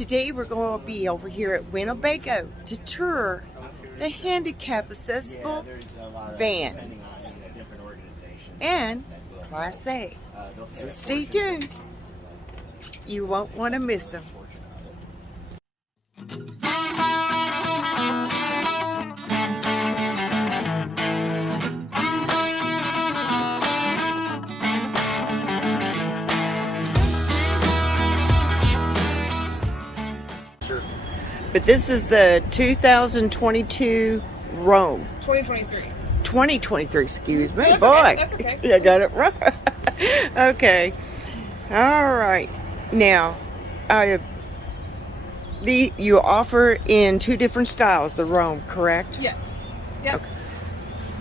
Today we're going to be over here at Winnebago to tour the Handicapped Accessible van and Class A. So stay tuned. You won't want to miss them. But this is the 2022 Rome. 2023. 2023, excuse me. No, that's Boy, okay. That's okay. I got it right. Okay. All right. Now, you offer in two different styles, the Rome, correct? Yes. Yep. Okay.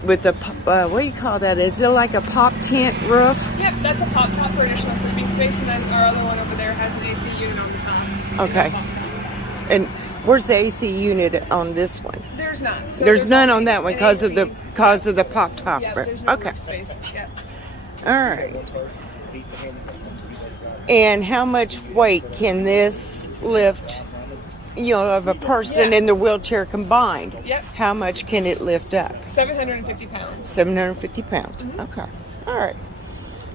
With the, what do you call that? Is it like a pop tent roof? Yep, that's a pop top for additional sleeping space, and then our other one over there has an AC unit on the top. Okay. And where's the AC unit on this one? There's none. So there's none on that one because of the pop top. Yeah, there's no okay. roof space. Yep. All right. And how much weight can this lift? You know, of a person in the wheelchair combined. Yep. How much can it lift up? 750 pounds. 750 pounds. Mm-hmm. Okay. All right.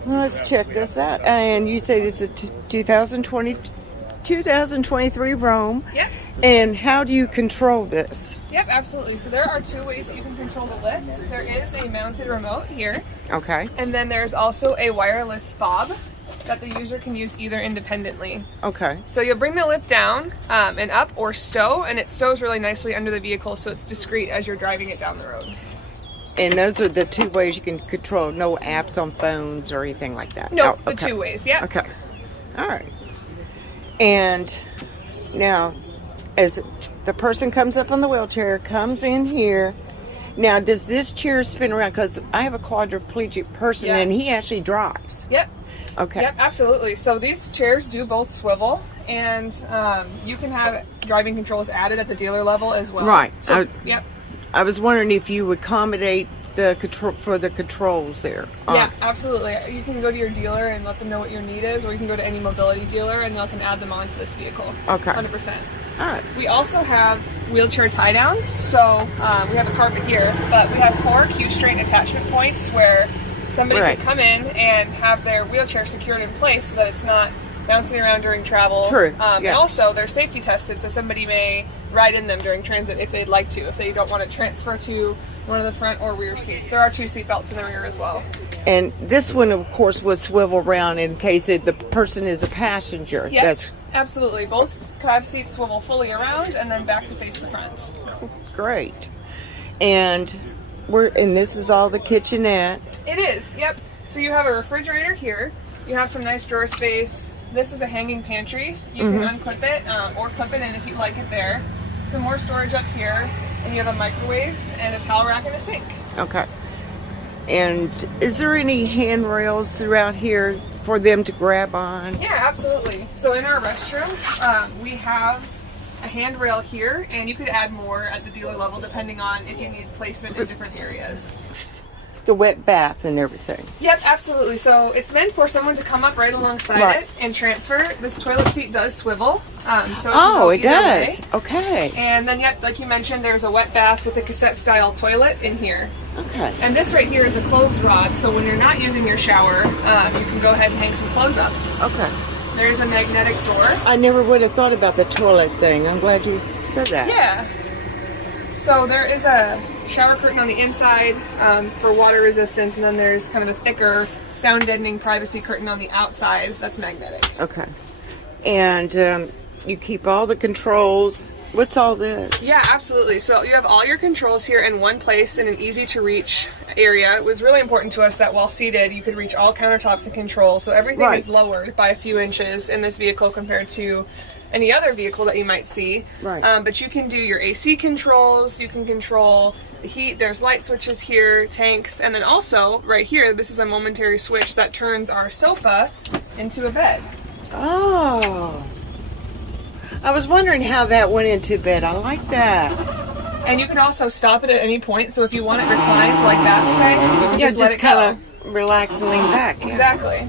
Well, let's check this out. And you say this is a 2023 Rome. Yep. And how do you control this? Yep, absolutely. So there are two ways that you can control the lift. There is a mounted remote here. Okay. And then there's also a wireless fob that the user can use either independently. Okay. So you'll bring the lift down and up or stow, and it stows really nicely under the vehicle so it's discreet as you're driving it down the road. And those are the two ways you can control. No apps on phones or anything like that? No, Oh, the two ways, yeah. Okay. All right. And now, as the person comes up on the wheelchair, comes in here, now does this chair spin around? Because I have a quadriplegic person and he actually drives. Yep. Okay. Yep, absolutely. So these chairs do both swivel, and you can have driving controls added at the dealer level as well. Right. So, yep. I was wondering if you would accommodate the control for the controls there. Yeah, absolutely. You can go to your dealer and let them know what your need is, or you can go to any mobility dealer and they can add them onto this vehicle. Okay. 100%. All right. We also have wheelchair tie downs. So we have a carpet here, but we have 4 Q-strain attachment points where somebody can come in and have their wheelchair secured in place so that it's not bouncing around during travel. True. And also, they're safety tested, so somebody may ride in them during transit if they'd like to, if they don't want to transfer to one of the front or rear seats. There are 2 seat belts in the rear as well. And this one, of course, would swivel around in case the person is a passenger. Yes, absolutely. Both cab seats swivel fully around and then back to face the front. Great. And this is all the kitchenette. It is, yep. So you have a refrigerator here. You have some nice drawer space. This is a hanging pantry. You can unclip it or clip it in if you like it there. Some more storage up here. And you have a microwave and a towel rack and a sink. Okay. And is there any handrails throughout here for them to grab on? Yeah, absolutely. So in our restroom, we have a handrail here, and you could add more at the dealer level depending on if you need placement in different areas. The wet bath and everything. Yep, absolutely. So it's meant for someone to come up right alongside it and transfer. This toilet seat does swivel. So it does. Way. Okay. And then, like you mentioned, there's a wet bath with a cassette-style toilet in here. Okay. And this right here is a clothes rod, so when you're not using your shower, you can go ahead and hang some clothes up. Okay. There's a magnetic door. I never would have thought about the toilet thing. I'm glad you said that. Yeah. So there is a shower curtain on the inside for water resistance, and then there's kind of a thicker sound deadening privacy curtain on the outside that's magnetic. Okay. And you keep all the controls. What's all this? Yeah, absolutely. So you have all your controls here in one place in an easy to reach area. It was really important to us that while seated you could reach all countertops and controls. So everything is lowered by a few inches in this vehicle compared to any other vehicle that you might see. Right. But you can do your AC controls, you can control the heat, there's light switches here, tanks, and then also right here, this is a momentary switch that turns our sofa into a bed. Oh. I was wondering how that went into bed. I like that. And you can also stop it at any point, so if you want it reclined like that, say, you can just let it kind of relax and lean back. Exactly.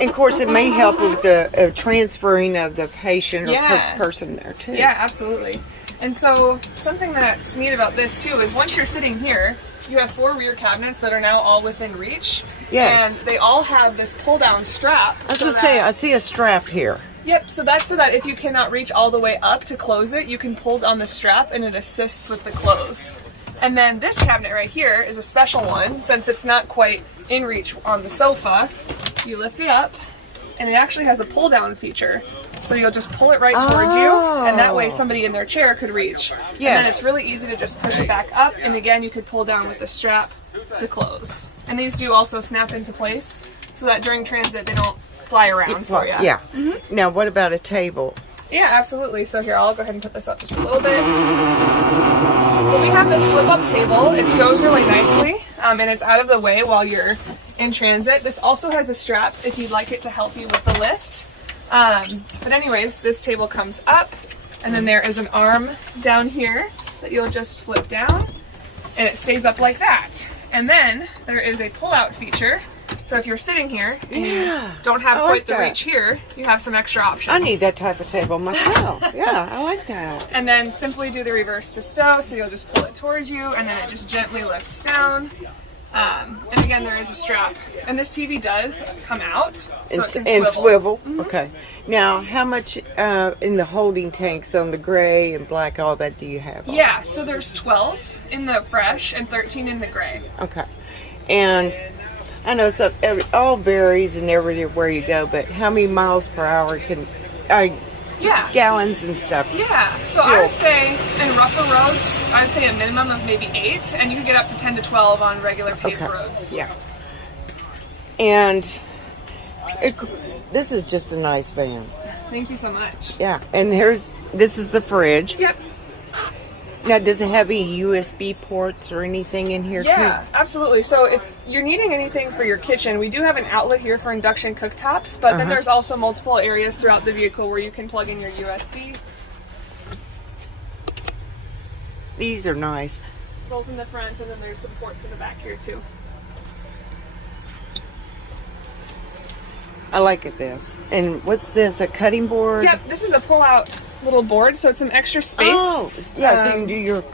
And of course, it may help with the transferring of the patient or Yeah. person there too. Yeah, absolutely. And so something that's neat about this too is once you're sitting here, you have 4 rear cabinets that are now all within reach. Yes. And they all have this pull-down strap. I was going to say, I see a strap here. Yep, so that's so that if you cannot reach all the way up to close it, you can pull on the strap and it assists with the close. And then this cabinet right here is a special one, since it's not quite in reach on the sofa. You lift it up, and it actually has a pull-down feature. So you'll just pull it right towards you, and that way somebody in their chair could reach. Yes. And then it's really easy to just push it back up, and again, you could pull down with the strap to close. And these do also snap into place, so that during transit they don't fly around for you. Yeah. Now, what about a table? Yeah, absolutely. So here, I'll go ahead and put this up just a little bit. So we have this flip-up table. It stows really nicely, and it's out of the way while you're in transit. This also has a strap if you'd like it to help you with the lift. But anyways, this table comes up, and then there is an arm down here that you'll just flip down, and it stays up like that. And then there is a pull-out feature. So if you're sitting here and you don't have quite the reach here, you have some extra options. I need that type of table myself. Yeah, I like that. And then simply do the reverse to stow, so you'll just pull it towards you, and then it just gently lifts down. And again, there is a strap. And this TV does come out, so it can And swivel. swivel. Okay. Now, how much in the holding tanks on the gray and black, all that do you have on? Yeah, so there's 12 in the fresh and 13 in the gray. Okay. And I know all varies and everywhere you go, but how many miles per hour can Yeah. gallons and stuff? Yeah, so I would say in rougher roads, I'd say a minimum of maybe 8, and you can get up to 10 to 12 on regular paved roads. Yeah. And this is just a nice van. Thank you so much. Yeah. And this is the fridge. Yep. Now, does it have any USB ports or anything in here too? Yeah, absolutely. So if you're needing anything for your kitchen, we do have an outlet here for induction cooktops, but then there's also multiple areas throughout the vehicle where you can plug in your USB. These are nice. Both in the front, and then there's some ports in the back here too. I like this. And what's this, a cutting board? Yep, this is a pull-out little board, so it's some extra space. Oh, yeah, so you can do your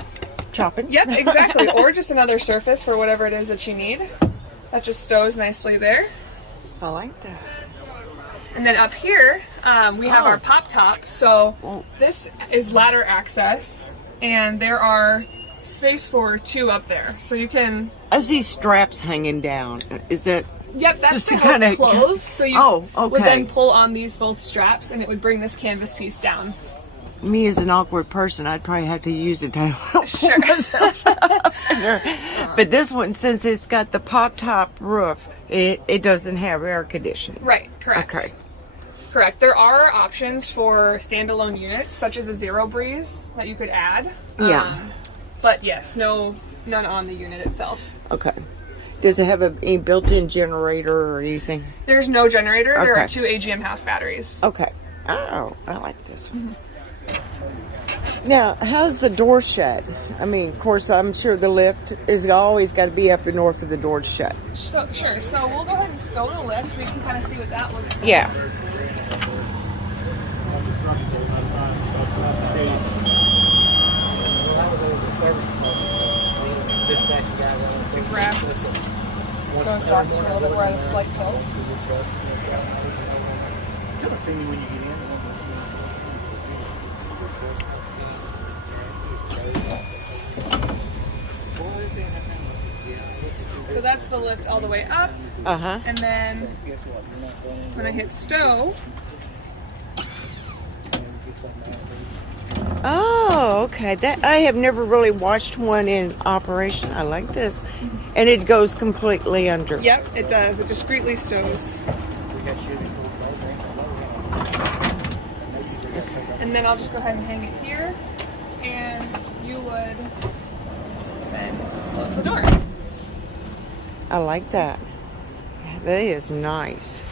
chopping. Yep, exactly. Or just another surface for whatever it is that you need. That just stows nicely there. I like that. And then up here, we have our pop top. So this is ladder access, and there are space for 2 up there. So you can... I see straps hanging down. Is that... Yep, that's just to to help kinda- close. So you okay. would then pull on these both straps, and it would bring this canvas piece down. Me as an awkward person, I'd probably have to use it to help Sure. pull myself up in there. But this one, since it's got the pop-top roof, it doesn't have air conditioning. Right, correct. Okay. Correct. There are options for standalone units, such as a Zero Breeze that you could add. Yeah. But yes, none on the unit itself. Okay. Does it have any built-in generator or anything? There's no generator. There Okay. are 2 AGM house batteries. Okay. Oh, I like this. Now, how's the door shut? I mean, of course, I'm sure the lift is always got to be up and north of the door shut. So, sure. So we'll go ahead and stow the lift so you can kind of see what that looks like. Yeah. The grass goes back just a little bit where I just like tilt. So that's the lift all the way up, Uh-huh. and then when I hit stow, Oh, okay. That I have never really watched one in operation. I like this. And it goes completely under. yep, it does. It discreetly stows. And then I'll just go ahead and hang it here, and you would then close the door. I like that. That is nice.